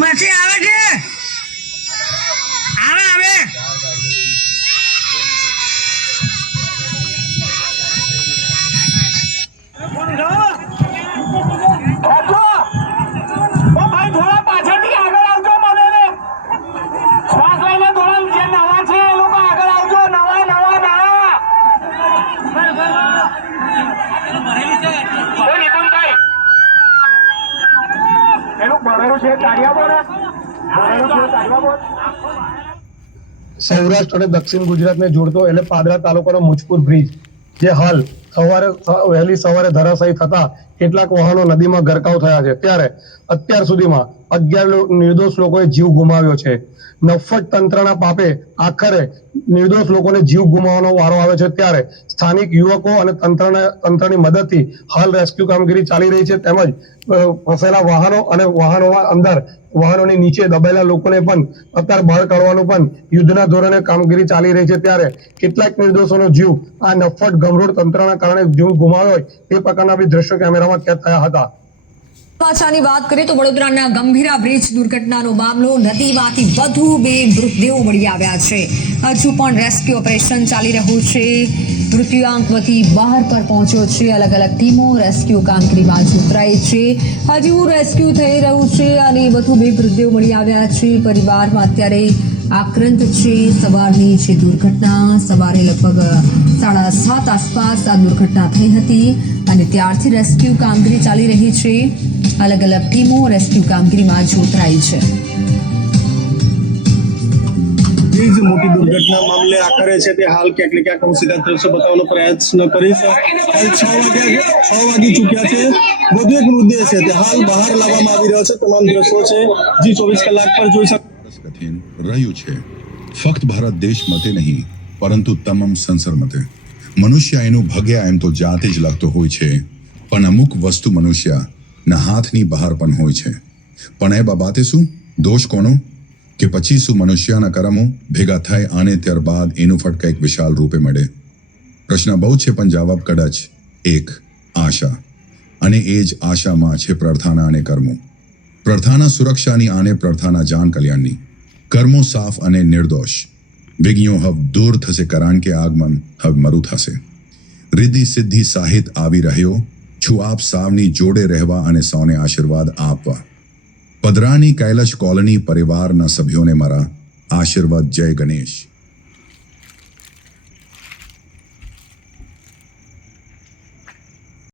મચ્છી આવે છે, આવે આવે. સૌરાષ્ટ્ર અને દક્ષિણ ગુજરાતને જોડતો એટલે પાદરા તાલુકાનો મુજપુર બ્રિજ, જે હાલ વહેલી સવારે ધરાશાયી થતા કેટલાક વાહનો નદીમાં ગરકાવ થયા છે, ત્યારે અત્યાર સુધીમાં 11 નિર્દોષ લોકોએ જીવ ગુમાવ્યો છે. નફ્ફટ તંત્રના પાપે આખરે નિર્દોષ લોકોને જીવ ગુમાવવાનો વારો આવે છે, ત્યારે સ્થાનિક યુવકો અને તંત્રની મદદથી હાલ રેસ્ક્યુ કામગીરી ચાલી રહી છે. તેમજ ફસાયેલા વાહનો અને વાહનોની નીચે દબાયેલા લોકોને પણ અત્યારે બહાર કાઢવાનું પણ યુદ્ધના ધોરણે કામગીરી ચાલી રહી છે. ત્યારે કેટલાક નિર્દોષોનો જીવ આ નફ્ફટ ગમરોડ તંત્રના કારણે જીવ ગુમાવ્યો હોય તે પ્રકારના બી દ્રશ્યો કેમેરામાં કેદ થયા હતા. સમાચારની વાત કરીએ તો વડોદરાના ગંભીરા બ્રિજ દુર્ઘટનાનો મામલો, નદીમાંથી વધુ 2 મૃતદેહો મળી આવ્યા છે. હજુ પણ રેસ્ક્યુ ઓપરેશન ચાલી રહ્યું છે. મૃત્યુઆંક વધી બહાર પર પહોંચ્યો છે. અલગ અલગ ટીમો રેસ્ક્યુ કામગીરીમાં જોતરાઈ છે. હજુ રેસ્ક્યુ થઈ રહ્યું છે અને વધુ 2 મૃતદેહો મળી આવ્યા છે. પરિવારમાં અત્યારે આક્રંત છે. સવારની છે દુર્ઘટના, સવારે લગભગ 7:30 આસપાસ આ દુર્ઘટના થઈ હતી અને ત્યારથી રેસ્ક્યુ કામગીરી ચાલી રહી છે. અલગ અલગ ટીમો રેસ્ક્યુ કામગીરીમાં જોતરાઈ છે. મોટી દુર્ઘટના મામલે આખરે છે તે હાલ ક્યાંક ને ક્યાંક હું સીધા દ્રશ્યો બતાવવાનો પ્રયત્ન કરીશ. હાલ 6 વાગી ચૂક્યા છે. વધુ એક મૃતદેહ છે તે હાલ બહાર લાવવામાં આવી રહ્યો છે. તમામ દ્રશ્યો છે જી 24 કલાક પર જોઈ શકો. કઠિન રહ્યું છે, ફક્ત ભારત દેશ મતે નહીં પરંતુ તમામ સંસાર મતે. મનુષ્ય એનું ભગ્યા એમ તો જાતે જ લાગતો હોય છે, પણ અમુક વસ્તુ મનુષ્યના હાથની બહાર પણ હોય છે. પણ એ બાબતે શું દોષ કોનો કે પછી શું મનુષ્યના કર્મો ભેગા થાય અને ત્યારબાદ એનું ફટ કંઈક વિશાળ રૂપે મળે? પ્રશ્ન બહુ છે, પણ જવાબ કદાચ એક: આશા. અને એ જ આશામાં છે પ્રાર્થના અને કર્મો. પ્રાર્થના સુરક્ષાની અને પ્રાર્થના જાન કલ્યાણની. કર્મો સાફ અને નિર્દોષ. વિજ્ઞો હવે દૂર થશે કારણ કે આગમન હવે મરું થશે. રિદ્ધિ સિદ્ધિ સાહિત આવી રહ્યો છું આપ સાવની જોડે રહેવા અને સૌને આશીર્વાદ આપવા. પદરાની કૈલાશ કોલોની પરિવારના સભ્યોને મારા આશીર્વાદ. જય ગણેશ.